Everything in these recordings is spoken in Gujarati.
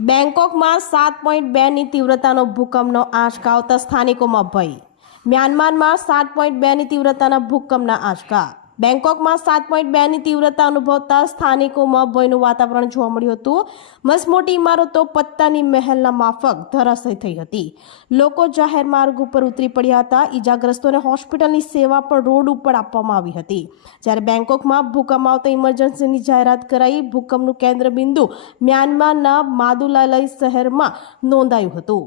બેંકોકમાં 7.2ની તીવ્રતાનો ભૂકંપનો આંચકા આવતા સ્થાનિકોમાં ભય. મ્યાનમારમાં 7.2ની તીવ્રતાના ભૂકંપના આંચકા. બેંકોકમાં 7.2ની તીવ્રતા અનુભવતા સ્થાનિકોમાં ભયનું વાતાવરણ જોવા મળ્યું હતું. મસમોટી ઇમારતો પત્તાની મહેલના માફક ધરાશયી થઈ હતી. લોકો જાહેર માર્ગ ઉપર ઉતરી પડ્યા હતા. ઈજાગ્રસ્તોને હોસ્પિટલની સેવા પણ રોડ ઉપર આપવામાં આવી હતી. જ્યારે બેંકોકમાં ભૂકંપ આવતા ઇમરજન્સીની જાહેરાત કરાઈ. ભૂકંપનું કેન્દ્ર બિંદુ મ્યાનમારના માદુલાલય શહેરમાં નોંધાયું હતું.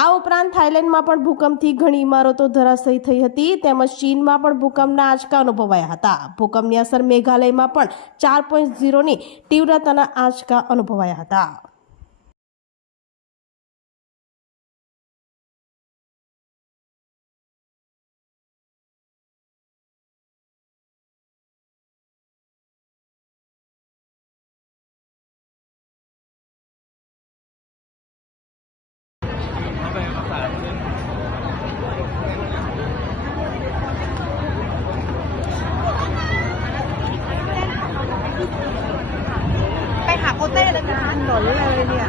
આ ઉપરાંત થાઇલેન્ડમાં પણ ભૂકંપથી ઘણી ઇમારતો ધરાશયી થઈ હતી. તેમજ ચીનમાં પણ ભૂકંપના આંચકા અનુભવાયા હતા. ભૂકંપની અસર મેઘાલયમાં પણ 4.0ની તીવ્રતાના આંચકા અનુભવાયા હતા.ไปหาโปเต้เลยนะถนนเลยเนี่ย